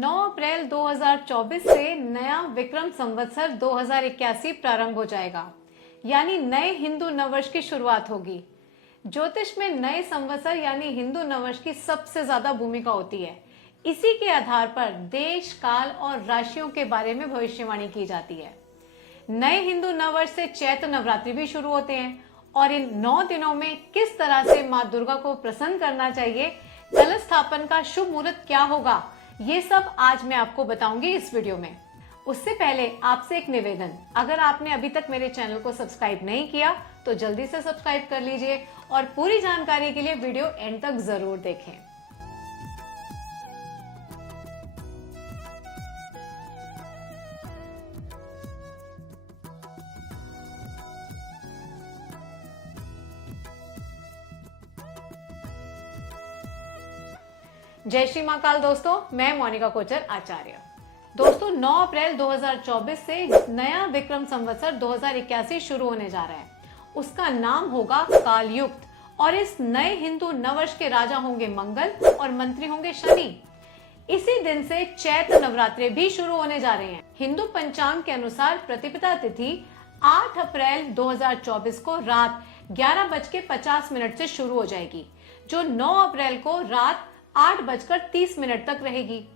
9 अप्रैल 2024 से नया विक्रम संवत्सर 2081 प्रारंभ हो जाएगा, यानी नए हिंदू नववर्ष की शुरुआत होगी। ज्योतिष में नए संवत्सर यानी हिंदू नववर्ष की सबसे ज्यादा भूमिका होती है। इसी के आधार पर देश, काल और राशियों के बारे में भविष्यवाणी की जाती है। नए हिंदू नववर्ष से चैत्र नवरात्रि भी शुरू होते हैं और इन 9 दिनों में किस तरह से माँ दुर्गा को प्रसन्न करना चाहिए, कलश स्थापन का शुभ मुहूर्त क्या होगा, ये सब आज मैं आपको बताऊंगी इस वीडियो में। उससे पहले आपसे एक निवेदन, अगर आपने अभी तक मेरे चैनल को सब्सक्राइब नहीं किया तो जल्दी से सब्सक्राइब कर लीजिए और पूरी जानकारी के लिए वीडियो एंड तक जरूर देखें। जय श्री महाकाल दोस्तों, मैं मोनिका कोचर आचार्य। दोस्तों 9 अप्रैल 2024 से नया विक्रम संवत्सर 2081 शुरू होने जा रहा है। उसका नाम होगा कालयुक्त और इस नए हिंदू नववर्ष के राजा होंगे मंगल और मंत्री होंगे शनि। इसी दिन से चैत्र नवरात्रि भी शुरू होने जा रहे हैं। हिंदू पंचांग के अनुसार प्रतिपदा तिथि 8 अप्रैल 2024 को रात 11:50 से शुरू हो जाएगी, जो 9 अप्रैल को रात 8:30 तक रहेगी।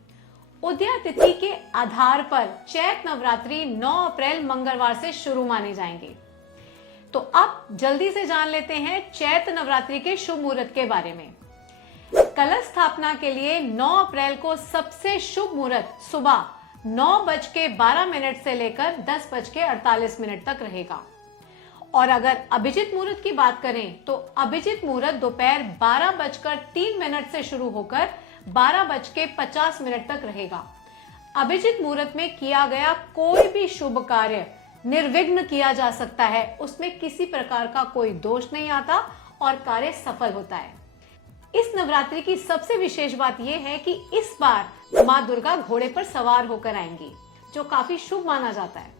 उदया तिथि के आधार पर चैत्र नवरात्रि 9 अप्रैल मंगलवार से शुरू माने जाएंगे। तो अब जल्दी से जान लेते हैं चैत्र नवरात्रि के शुभ मुहूर्त के बारे में। कलश स्थापना के लिए 9 अप्रैल को सबसे शुभ मुहूर्त सुबह 9:12 से लेकर 10:48 तक रहेगा। और अगर अभिजीत मुहूर्त की बात करें तो अभिजीत मुहूर्त दोपहर 12:03 से शुरू होकर 12:50 तक रहेगा। अभिजीत मुहूर्त में किया गया कोई भी शुभ कार्य निर्विघ्न किया जा सकता है, उसमें किसी प्रकार का कोई दोष नहीं आता और कार्य सफल होता है। इस नवरात्रि की सबसे विशेष बात यह है कि इस बार माँ दुर्गा घोड़े पर सवार होकर आएंगी, जो काफी शुभ माना जाता है।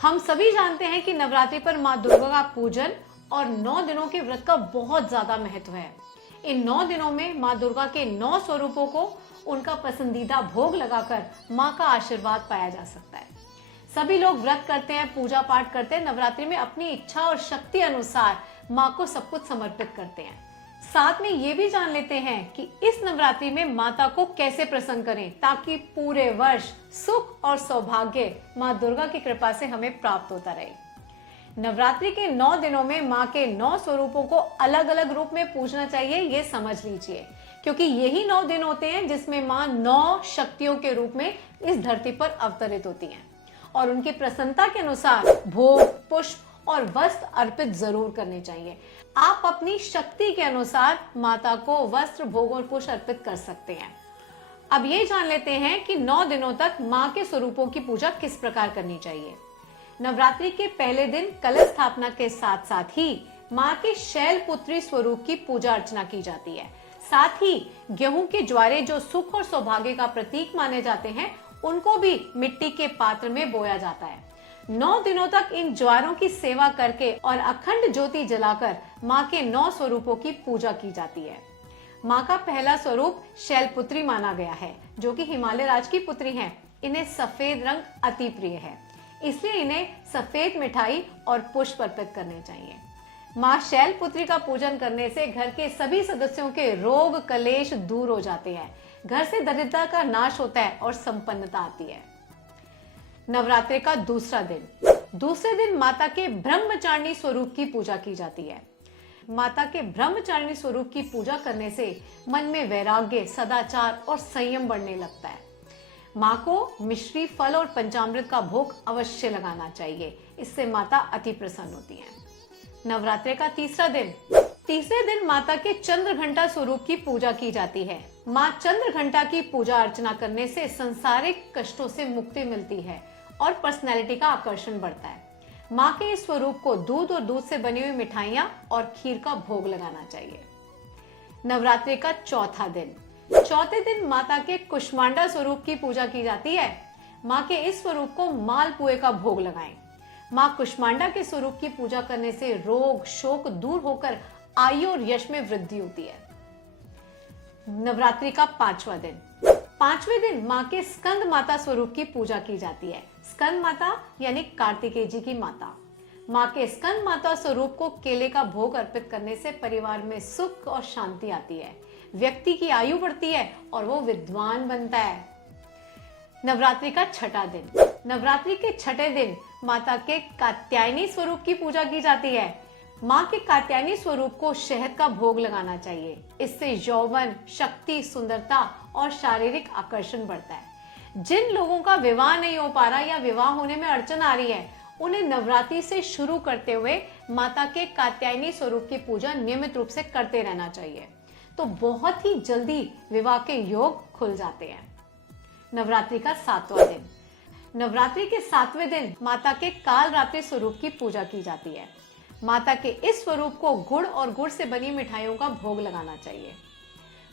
हम सभी जानते हैं कि नवरात्रि पर माँ दुर्गा का पूजन और 9 दिनों के व्रत का बहुत ज्यादा महत्व है। इन 9 दिनों में माँ दुर्गा के 9 स्वरूपों को उनका पसंदीदा भोग लगाकर माँ का आशीर्वाद पाया जा सकता है। सभी लोग व्रत करते हैं, पूजा पाठ करते हैं, नवरात्रि में अपनी इच्छा और शक्ति अनुसार माँ को सब कुछ समर्पित करते हैं। साथ में ये भी जान लेते हैं कि इस नवरात्रि में माता को कैसे प्रसन्न करें ताकि पूरे वर्ष सुख और सौभाग्य माँ दुर्गा की कृपा से हमें प्राप्त होता रहे। नवरात्रि के 9 दिनों में माँ के 9 स्वरूपों को अलग अलग रूप में पूजना चाहिए, ये समझ लीजिए, क्योंकि यही 9 दिन होते हैं जिसमें माँ 9 शक्तियों के रूप में इस धरती पर अवतरित होती हैं और उनकी प्रसन्नता के अनुसार भोग, पुष्प और वस्त्र अर्पित जरूर करने चाहिए। आप अपनी शक्ति के अनुसार माता को वस्त्र, भोग और पुष्प अर्पित कर सकते हैं। अब ये जान लेते हैं कि 9 दिनों तक माँ के स्वरूपों की पूजा किस प्रकार करनी चाहिए। नवरात्रि के पहले दिन कलश स्थापना के साथ साथ ही माँ के शैलपुत्री स्वरूप की पूजा अर्चना की जाती है। साथ ही गेहूं के ज्वारे, जो सुख और सौभाग्य का प्रतीक माने जाते हैं, उनको भी मिट्टी के पात्र में बोया जाता है। 9 दिनों तक इन ज्वारों की सेवा करके और अखंड ज्योति जलाकर माँ के 9 स्वरूपों की पूजा की जाती है। माँ का पहला स्वरूप शैलपुत्री माना गया है, जो कि हिमालय राज की पुत्री हैं। इन्हें सफेद रंग अति प्रिय है, इसलिए इन्हें सफेद मिठाई और पुष्प अर्पित करने चाहिए। माँ शैलपुत्री का पूजन करने से घर के सभी सदस्यों के रोग कलेश दूर हो जाते हैं, घर से दरिद्रता का नाश होता है और संपन्नता आती है। नवरात्रि का दूसरे दिन माता के ब्रह्मचारिणी स्वरूप की पूजा की जाती है। माता के ब्रह्मचारिणी स्वरूप की पूजा करने से मन में वैराग्य, सदाचार और संयम बढ़ने लगता है। माँ को मिश्री, फल और पंचामृत का भोग अवश्य लगाना चाहिए, इससे माता अति प्रसन्न होती है। नवरात्रि का तीसरे दिन माता के चंद्र घंटा स्वरूप की पूजा की जाती है। माँ चंद्र घंटा की पूजा अर्चना करने से सांसारिक कष्टों से मुक्ति मिलती है और पर्सनैलिटी का आकर्षण बढ़ता है। माँ के इस स्वरूप को दूध और दूध से बनी हुई मिठाइयाँ और खीर का भोग लगाना चाहिए। नवरात्रि का चौथे दिन माता के कुष्मांडा स्वरूप की पूजा की जाती है। माँ के इस स्वरूप को मालपुए का भोग लगाएं। माँ कुष्मांडा के स्वरूप की पूजा करने से रोग, शोक दूर होकर आयु और यश में वृद्धि होती है। नवरात्रि का 5वां दिन 5वें दिन माँ के स्कंद माता स्वरूप की पूजा की जाती है। स्कंद माता यानी कार्तिकेय जी की माता। माँ के स्कंद माता स्वरूप को केले का भोग अर्पित करने से परिवार में सुख और शांति आती है, व्यक्ति की आयु बढ़ती है और वो विद्वान बनता है। नवरात्रि का छठा दिन। नवरात्रि के छठे दिन माता के कात्यायनी स्वरूप की पूजा की जाती है। माँ के कात्यायनी स्वरूप को शहद का भोग लगाना चाहिए। इससे यौवन, शक्ति, सुंदरता और शारीरिक आकर्षण बढ़ता है। जिन लोगों का विवाह नहीं हो पा रहा या विवाह होने में अड़चन आ रही है, उन्हें नवरात्रि से शुरू करते हुए माता के कात्यायनी स्वरूप की पूजा नियमित रूप से करते रहना चाहिए, तो बहुत ही जल्दी विवाह के योग खुल जाते हैं। नवरात्रि का 7वां दिन। नवरात्रि के 7वें दिन माता के काल रात्रि स्वरूप की पूजा की जाती है। माता के इस स्वरूप को गुड़ और गुड़ से बनी मिठाइयों का भोग लगाना चाहिए।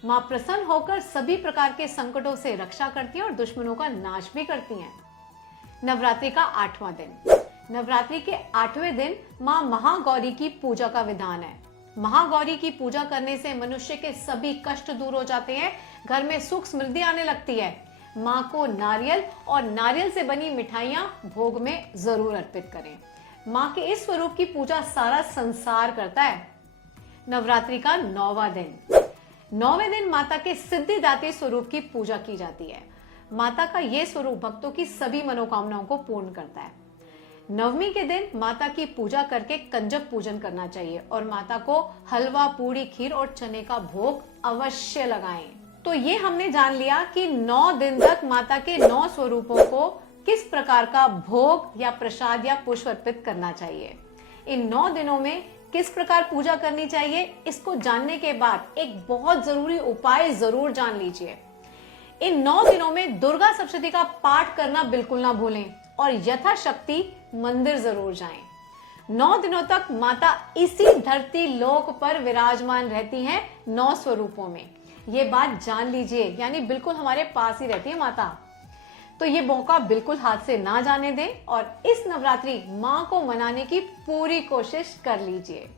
माँ प्रसन्न होकर सभी प्रकार के संकटों से रक्षा करती हैं और दुश्मनों का नाश भी करती हैं। नवरात्रि का 8वां दिन। नवरात्रि के 8वें दिन माँ महागौरी की पूजा का विधान है। महागौरी की पूजा करने से मनुष्य के सभी कष्ट दूर हो जाते हैं, घर में सुख समृद्धि आने लगती है। माँ को नारियल और नारियल से बनी मिठाइयाँ भोग में जरूर अर्पित करें। माँ के इस स्वरूप की पूजा सारा संसार करता है। नवरात्रि का 9वां दिन। 9वें दिन माता के सिद्धिदात्री स्वरूप की पूजा की जाती है। माता का यह स्वरूप भक्तों की सभी मनोकामनाओं को पूर्ण करता है। नवमी के दिन माता की पूजा करके कंजक पूजन करना चाहिए और माता को हलवा, पूरी, खीर और चने का भोग अवश्य लगाएं। तो ये हमने जान लिया कि 9 दिन तक माता के 9 स्वरूपों को किस प्रकार का भोग या प्रसाद या पुष्प अर्पित करना चाहिए। इन 9 दिनों में किस प्रकार पूजा करनी चाहिए, इसको जानने के बाद एक बहुत जरूरी उपाय जरूर जान लीजिए। इन 9 दिनों में दुर्गा सप्तशती का पाठ करना बिल्कुल ना भूलें और यथाशक्ति मंदिर जरूर जाएं। 9 दिनों तक माता इसी धरती लोक पर विराजमान रहती हैं 9 स्वरूपों में। ये बात जान लीजिए, यानी बिल्कुल हमारे पास ही रहती है माता। तो ये मौका बिल्कुल हाथ से ना जाने दें और इस नवरात्रि माँ को मनाने की पूरी कोशिश कर लीजिए।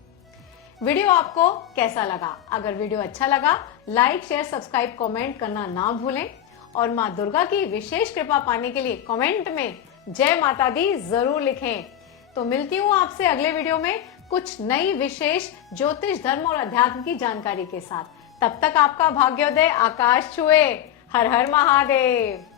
वीडियो आपको कैसा लगा? अगर वीडियो अच्छा लगा, लाइक, शेयर, सब्सक्राइब, कमेंट करना ना भूलें और माँ दुर्गा की विशेष कृपा पाने के लिए कमेंट में जय माता दी जरूर लिखें। तो मिलती हूँ आपसे अगले वीडियो में कुछ नई विशेष ज्योतिष, धर्म और अध्यात्म की जानकारी के साथ। तब तक आपका भाग्योदय आकाश छुए। हर हर महादेव।